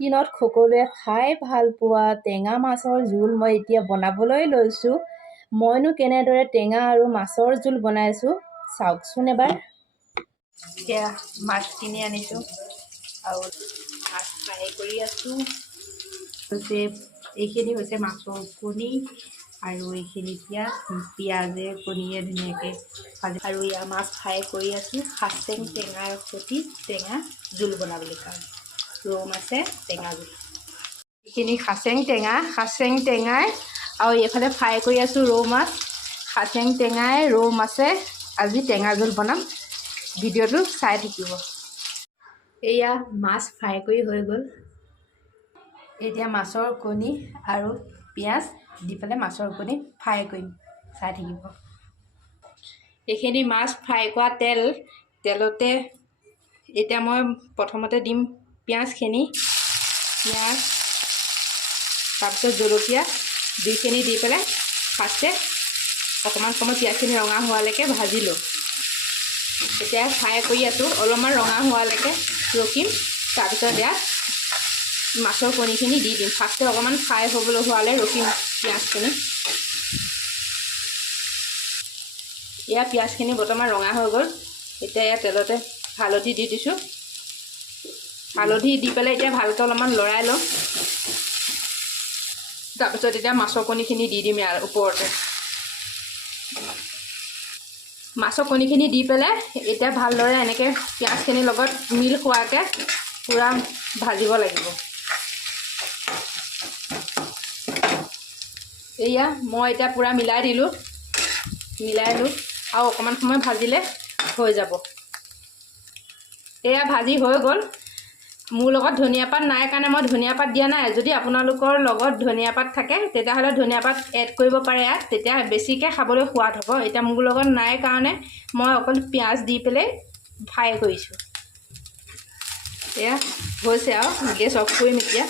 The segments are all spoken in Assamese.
দিনত সকলোৱে খাই ভাল পোৱা টেঙা মাছৰ জোল মই এতিয়া বনাবলৈ লৈছোঁ। মইনো কেনেদৰে টেঙা আৰু মাছৰ জোল বনাইছোঁ চাওকচোন এবাৰ। এতিয়া মাছ কিনি আনিছোঁ আৰু মাছ ফ্ৰাই কৰি আছোঁ। এইখিনি হৈছে মাছৰ কণী আৰু এইখিনি পিঁয়াজে কণীয়ে ধুনীয়াকৈ ভাজি আৰু ইয়াৰ মাছ ফ্ৰাই কৰি আছোঁ খাচেং টেঙাৰ সৈতে টেঙা জোল বনাবলৈ কাৰণে। ৰৌ মাছে টেঙা জোল, এইখিনি খাচেং টেঙাই আৰু এইফালে ফ্ৰাই কৰি আছোঁ ৰৌ মাছ। খাচেং টেঙাই ৰৌ মাছে আজি টেঙা জোল বনাম, ভিডিঅ'টো চাই থাকিব। এয়া মাছ ফ্ৰাই কৰি হৈ গ'ল। এতিয়া মাছৰ কণী আৰু পিঁয়াজ দি পেলাই মাছৰ কণী ফ্ৰাই কৰিম, চাই থাকিব। এইখিনি মাছ ফ্ৰাই কৰা তেলতে এতিয়া মই প্ৰথমতে দিম পিঁয়াজ, তাৰপিছত জলকীয়া দুইখিনি দি পেলাই ফাৰ্ষ্টে অকণমান সময় পিঁয়াজখিনি ৰঙা হোৱালৈকে ভাজি লওঁ। এতিয়া ফ্ৰাই কৰি আছোঁ, অলপমান ৰঙা হোৱালৈকে ৰখিম। তাৰপিছত ইয়াত মাছৰ কণীখিনি দি দিম। ফাৰ্ষ্টে অকণমান ফ্ৰাই হ'বলৈ হোৱালৈ ৰখিম পিঁয়াজখিনি। ইয়াৰ পিঁয়াজখিনি বৰ্তমান ৰঙা হৈ গ'ল। এতিয়া ইয়াত তেলতে হালধি দি দিছোঁ। হালধি দি পেলাই এতিয়া ভালকৈ অলপমান লৰাই লওঁ। তাৰপিছত এতিয়া মাছৰ কণীখিনি দি দিম ইয়াৰ ওপৰতে। মাছৰ কণীখিনি দি পেলাই এতিয়া ভালদৰে এনেকৈ পিঁয়াজখিনিৰ লগত মিল হোৱাকৈ পূৰা ভাজিব লাগিব। এয়া মই এতিয়া পূৰা মিলাই দিলোঁ আৰু অকণমান সময় ভাজিলে হৈ যাব। এয়া ভাজি হৈ গ'ল। মোৰ লগত ধনিয়া পাত নাই কাৰণে মই ধনিয়া পাত দিয়া নাই। যদি আপোনালোকৰ লগত ধনিয়া পাত থাকে তেতিয়াহ'লে ধনিয়া পাত এড কৰিব পাৰে ইয়াত, তেতিয়া বেছিকৈ খাবলৈ সোৱাদ হ'ব। এতিয়া মোৰ লগত নাই কাৰণে মই অকল পিঁয়াজ দি পেলাই ফ্ৰাই কৰিছোঁ। এয়া হৈছে আৰু গেছ অফ কৰিম এতিয়া।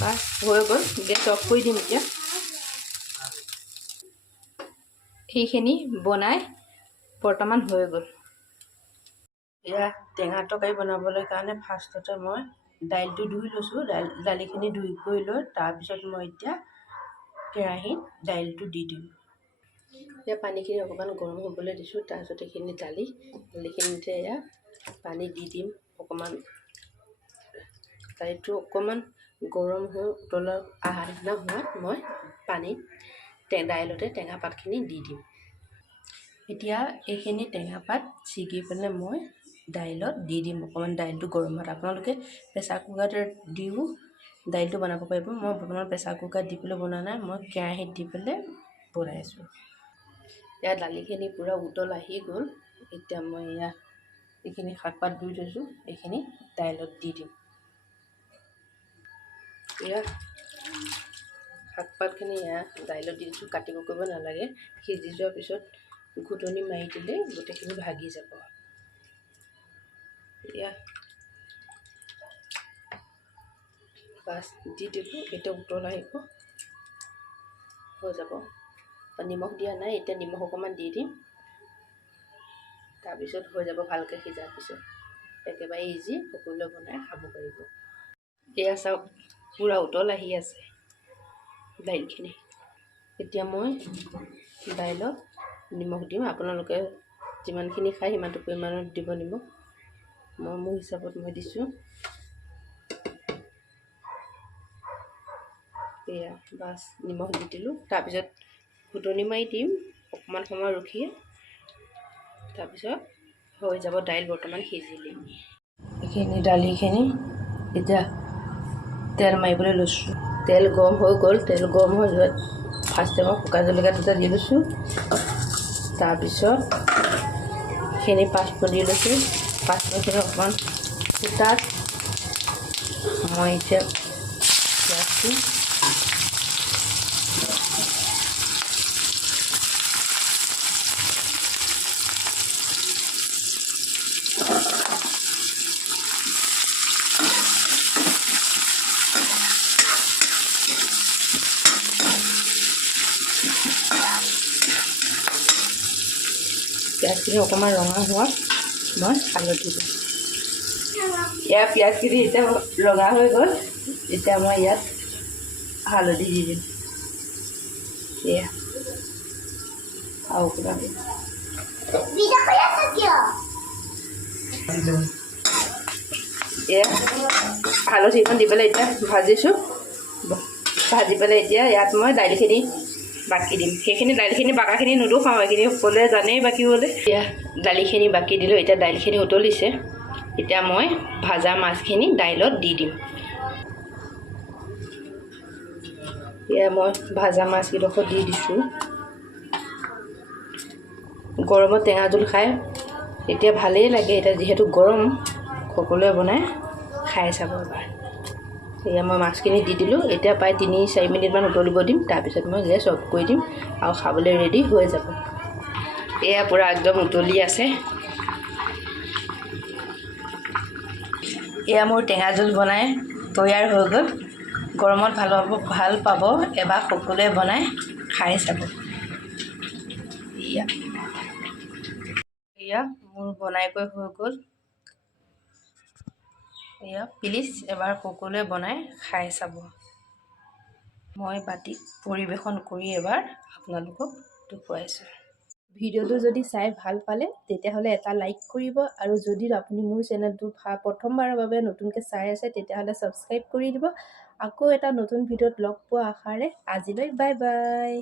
বাছ হৈ গ'ল, গেছ অফ কৰি দিম এতিয়া। এইখিনি বনাই বৰ্তমান হৈ গ'ল। এয়া টেঙা তৰকাৰী বনাবলৈ কাৰণে ফাৰ্ষ্টতে মই দাইলটো ধুই লৈছোঁ। দালিখিনি ধুই কৰি লৈ তাৰপিছত মই এতিয়া কেৰাহীত দাইলটো দি দিম। এতিয়া পানীখিনি অকণমান গৰম হ'বলৈ দিছোঁ। তাৰপিছত এইখিনি দালিখিনিতে এয়া পানী দি দিম অকণমান। দালিটো অকণমান গৰম হৈ উতলা অহা নিচিনা হোৱাত মই পানীত দাইলতে টেঙা পাতখিনি দি দিম। এতিয়া এইখিনি টেঙা পাত ছিগি পেলাই মই দাইলত দি দিম। অকণমান দাইলটো গৰম হোৱাত আপোনালোকে প্ৰেছাৰ কুকাৰতে দিও দাইলটো বনাব পাৰিব। মই বৰ্তমান প্ৰেছাৰ কুকাৰত দি পেলাই বনোৱা নাই, মই কেৰাহীত দি পেলাই বনাইছোঁ। ইয়াত দালিখিনি পূৰা উতল আহি গ'ল। এতিয়া মই এইখিনি শাক পাত ধুই থৈছোঁ, এইখিনি দাইলত দি দিম। শাক পাতখিনি দাইলত দি দিছোঁ, কাটিব কৰিব নালাগে। সিজি যোৱাৰ পিছত ঘুটনি মাৰি দিলে গোটেইখিনি ভাগি যাব। বাছ দি দিলোঁ। এতিয়া উতল আহিব, হৈ যাব। নিমখ দিয়া নাই, এতিয়া নিমখ অকণমান দি দিম। তাৰপিছত হৈ যাব ভালকৈ সিজাৰ পিছত। একেবাৰে ইজি, সকলোৱে বনাই খাব পাৰিব। এয়া চাওক পূৰা উতল আহি আছে দাইলখিনি। এতিয়া মই দাইলত নিমখ দিম। আপোনালোকে যিমানখিনি খায় সিমানটো পৰিমাণত দিব নিমখ। মই মোৰ হিচাপত মই দিছোঁ। এয়া বাছ নিমখ দি দিলোঁ। তাৰপিছত ঘুটনি মাৰি দিম অকণমান সময় ৰখি। তাৰপিছত হৈ যাব দাইল বৰ্তমান সিজিলে। এইখিনি দালিখিনি এতিয়া তেল মাৰিবলৈ লৈছোঁ। তেল গৰম হৈ গ'ল। তেল গৰম হৈ যোৱাত ফাৰ্ষ্টে মই শুকান জলকীয়া দুটা দি লৈছোঁ। তাৰপিছত এইখিনি পাঁচফোৰণ দি লৈছোঁ। পাঁচফোৰণখিনি অকণমান ফুটাত মই এতিয়া পিঁয়াজটো পিঁয়াজখিনি অকণমান ৰঙা হোৱাত মই হালধি দিম। ইয়াত পিঁয়াজখিনি এতিয়া ৰঙা হৈ গ'ল। এতিয়া মই ইয়াত হালধি দি দিম। এয়া আৰু কিবা এয়া হালধিখন দি পেলাই এতিয়া ভাজিছোঁ। ভাজি পেলাই এতিয়া ইয়াত মই দাইলখিনি বাকি দিম। সেইখিনি দাইলখিনি বাকাখিনি নুদুখাওঁ, সেইখিনি সকলোৱে জানেই বাকিবলৈ। এতিয়া দালিখিনি বাকি দিলোঁ। এতিয়া দাইলখিনি উতলিছে। এতিয়া মই ভাজা মাছখিনি দাইলত দি দিম। এতিয়া মই ভাজা মাছকেইডোখৰ দি দিছোঁ। গৰমত টেঙা জোল খাই এতিয়া ভালেই লাগে। এতিয়া যিহেতু গৰম, সকলোৱে বনাই খাই চাব এবাৰ। এয়া মই মাছখিনি দি দিলোঁ। এতিয়া প্ৰায় 3-4 মিনিটমান উতলিব দিম। তাৰপিছত মই গেছ অফ কৰি দিম আৰু খাবলৈ ৰেডি হৈ যাব। এয়া পূৰা একদম উতলি আছে। এয়া মোৰ টেঙা জোল বনাই তৈয়াৰ হৈ গ'ল। গৰমত ভাল পাব, এবাৰ সকলোৱে বনাই খাই চাব। এয়া মোৰ বনাই কৰি হৈ গ'ল। এয়া প্লিজ এবাৰ সকলোৱে বনাই খাই চাব। মই বাটিত পৰিৱেশন কৰি এবাৰ আপোনালোকক দেখুৱাইছোঁ। ভিডিঅ'টো যদি চাই ভাল পালে তেতিয়াহ'লে এটা লাইক কৰিব, আৰু যদি আপুনি মোৰ চেনেলটো প্ৰথমবাৰৰ বাবে নতুনকৈ চাই আছে তেতিয়াহ'লে ছাবস্ক্ৰাইব কৰি দিব। আকৌ এটা নতুন ভিডিঅ'ত লগ পোৱা আশাৰে আজিলৈ বাই বাই।